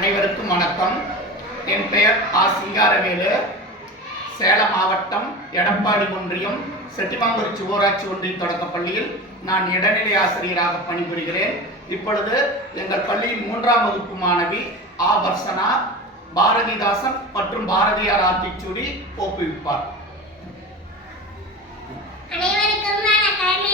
அனைவருக்கும் வணக்கம். என் பெயர் ஆ. சிங்காரவேலு. சேலம் மாவட்டம் எடப்பாடி ஒன்றியம் செட்டிமாங்குறிச்சி ஊராட்சி ஒன்றிய தொடக்க பள்ளியில் நான் இடைநிலை ஆசிரியராக பணிபுரிகிறேன். இப்பொழுது எங்கள் பள்ளியின் மூன்றாம் வகுப்பு மாணவி ஆ. வர்சனா பாரதிதாசன் மற்றும் பாரதியார் ஆத்திச்சூடி ஒப்புவிப்பார். அனைவருக்கும் வணக்கம்.